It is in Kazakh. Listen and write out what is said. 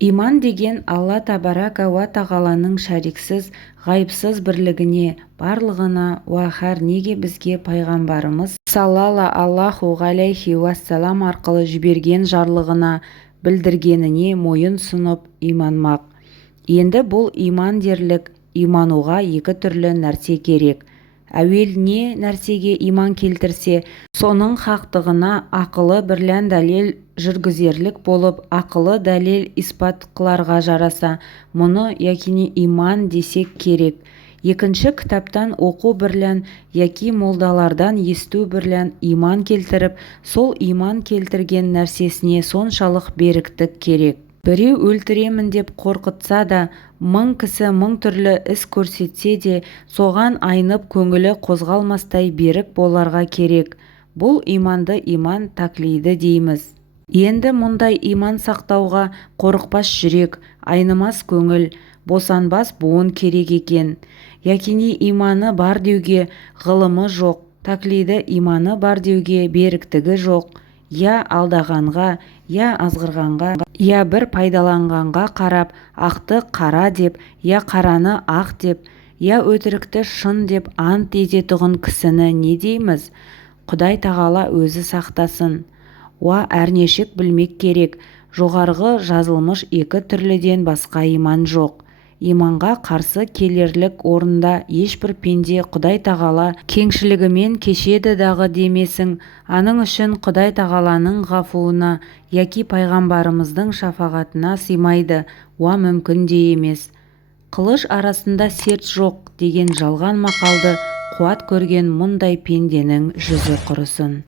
Иман деген Алла табарака уа тағаланың шәриксіз, ғайыпсыз бірлігіне, барлығына уәһәр неге бізге пайғамбарымыз саллаллаху ғалейхи уассалам арқылы жіберген жарлығына білдіргеніне мойын сұнып иманмақ. Енді бұл иман дерлік, имануға екі түрлі нәрсе керек. Әуел не нәрсеге иман келтірсе, соның хақтығына ақылы бірлән дәлел жүргізерлік болып, ақылы дәлел испат қыларға жараса, мұны якини иман десек керек. Екінші кітаптан оқу бірлән яки молдалардан есту бірлән иман келтіріп, сол иман келтірген нәрсесіне соншалық беріктік керек. Біреу өлтіремін деп қорқытса да, мың кісі мың түрлі іс көрсетсе де, соған айнып көңілі қозғалмастай берік боларға керек. Бұл иманды иман таклиді дейміз. Енді мұндай иман сақтауға қорықпас жүрек, айнымас көңіл, босанбас буын керек екен. Якини иманы бар деуге ғылымы жоқ, таклиді иманы бар деуге беріктігі жоқ. Я алдағанға, я азғырғанға, я бір пайдаланғанға қарап, ақты қара деп, я қараны ақ деп, я өтірікті шын деп ант ететұғын кісіні не дейміз? Құдай тағала өзі сақтасын. Уа әрнешік білмек керек, жоғарғы жазылмыш екі түрліден басқа иман жоқ. Иманға қарсы келерлік орында ешбір пенде Құдай тағала кеңшілігімен кешеді дағы демесің, аның үшін Құдай тағаланың ғафуына яки пайғамбарымыздың шафағатына сыймайды, уа мүмкін де емес. Қылыш арасында серт жоқ деген жалған мақалды қуат көрген мұндай пенденің жүзі құрысын.